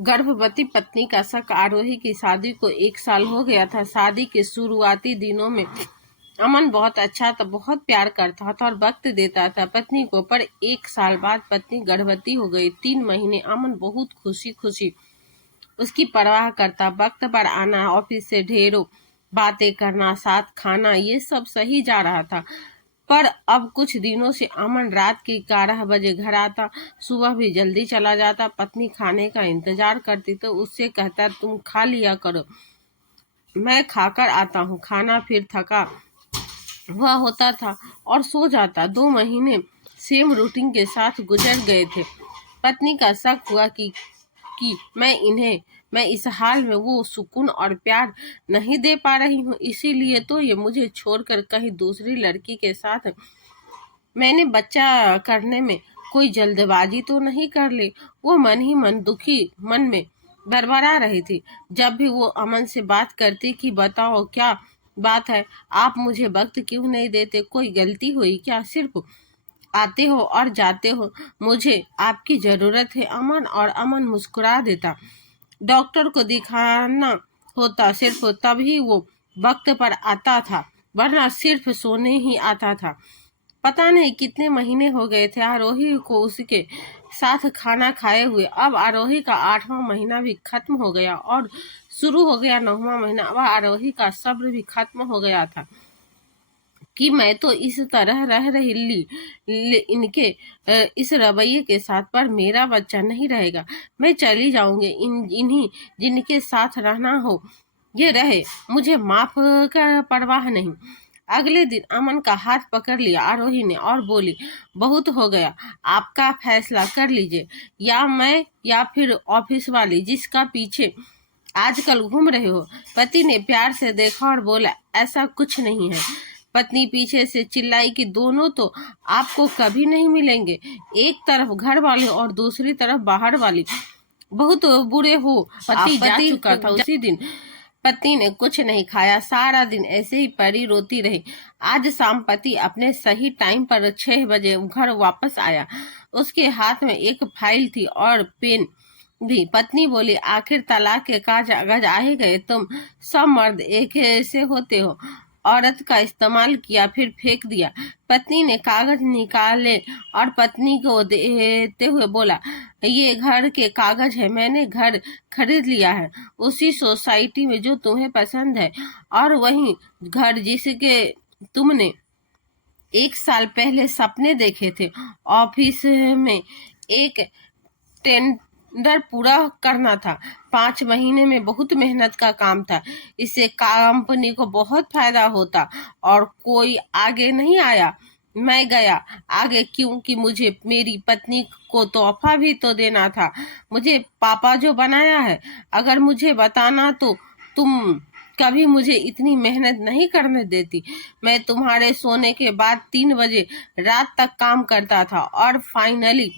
गर्भवती पत्नी का शक। आरोही की शादी को 1 साल हो गया था। शादी के शुरुआती दिनों में अमन बहुत अच्छा था, बहुत प्यार करता था और वक्त देता था पत्नी को। पर 1 साल बाद पत्नी गर्भवती हो गई। 3 महीने अमन बहुत खुशी खुशी उसकी परवाह करता। वक्त पर आना, ऑफिस से ढेरों बातें करना, साथ खाना, ये सब सही जा रहा था। पर अब कुछ दिनों से अमन रात के 11 बजे घर आता, सुबह भी जल्दी चला जाता। पत्नी खाने का इंतजार करती तो उससे कहता, तुम खा लिया करो, मैं खाकर आता हूँ। खाना फिर थका हुआ होता था और सो जाता। 2 महीने सेम रूटीन के साथ गुजर गए थे। पत्नी का शक हुआ कि मैं इस हाल में वो सुकून और प्यार नहीं दे पा रही हूँ, इसीलिए तो ये मुझे छोड़कर कहीं दूसरी लड़की के साथ मैंने बच्चा करने में कोई जल्दबाजी तो नहीं कर ली। वो मन ही मन दुखी मन में बरबरा रही थी। जब भी वो अमन से बात करती कि बताओ क्या बात है, आप मुझे वक्त क्यों नहीं देते, कोई गलती हुई क्या, सिर्फ आते हो और जाते हो, मुझे आपकी जरूरत है अमन। और अमन मुस्कुरा देता। डॉक्टर को दिखाना होता सिर्फ तभी वो वक्त पर आता था, वरना सिर्फ सोने ही आता था। पता नहीं कितने महीने हो गए थे आरोही को उसके साथ खाना खाए हुए। अब आरोही का 8वां महीना भी खत्म हो गया और शुरू हो गया 9वां महीना। अब आरोही का सब्र भी खत्म हो गया था कि मैं तो इस तरह रह रही इनके इस रवैये के साथ, पर मेरा बच्चा नहीं रहेगा। मैं चली जाऊंगी, इन्हीं जिनके साथ रहना हो ये रहे, मुझे माफ का परवाह नहीं। अगले दिन अमन का हाथ पकड़ लिया आरोही ने और बोली, बहुत हो गया, आपका फैसला कर लीजिए, या मैं या फिर ऑफिस वाली जिसका पीछे आजकल घूम रहे हो। पति ने प्यार से देखा और बोला, ऐसा कुछ नहीं है। पत्नी पीछे से चिल्लाई कि दोनों तो आपको कभी नहीं मिलेंगे, एक तरफ घर वाले और दूसरी तरफ बाहर वाली, बहुत बुरे हो। पति जा चुका था उसी दिन। पत्नी ने कुछ नहीं खाया, सारा दिन ऐसे ही पड़ी रोती रही। आज शाम पति अपने सही टाइम पर 6 बजे घर वापस आया। उसके हाथ में एक फाइल थी और पेन भी। पत्नी बोली, आखिर तलाक के कागज आ ही गए, तुम सब मर्द एक ऐसे होते हो। औरत का इस्तेमाल किया फिर फेंक दिया। पत्नी ने कागज निकाले और पत्नी को देते हुए बोला, ये घर के कागज है, मैंने घर खरीद लिया है उसी सोसाइटी में जो तुम्हें पसंद है, और वही घर जिसके तुमने 1 साल पहले सपने देखे थे। ऑफिस में एक टेंडर पूरा करना था। 5 महीने में बहुत मेहनत का काम था। इससे कंपनी को बहुत फायदा होता और कोई आगे नहीं आया। मैं गया आगे क्योंकि मुझे मेरी पत्नी को तोहफा भी तो देना था। मुझे पापा जो बनाया है, अगर मुझे बताना तो तुम कभी मुझे इतनी मेहनत नहीं करने देती। मैं तुम्हारे सोने के बाद 3 बजे रात तक काम करता था और फाइनली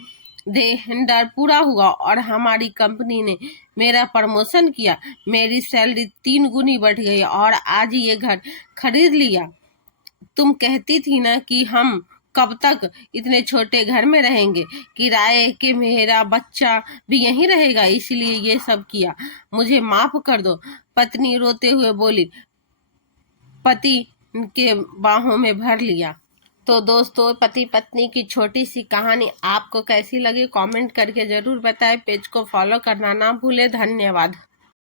टेंडर पूरा हुआ और हमारी कंपनी ने मेरा प्रमोशन किया। मेरी सैलरी 3 गुनी बढ़ गई और आज ये घर खरीद लिया। तुम कहती थी ना कि हम कब तक इतने छोटे घर में रहेंगे, किराए के मेरा बच्चा भी यहीं रहेगा, इसलिए ये सब किया, मुझे माफ कर दो। पत्नी रोते हुए बोली। पति के बाहों में भर लिया। तो दोस्तों, पति पत्नी की छोटी सी कहानी आपको कैसी लगी कमेंट करके जरूर बताएं। पेज को फॉलो करना ना भूले। धन्यवाद।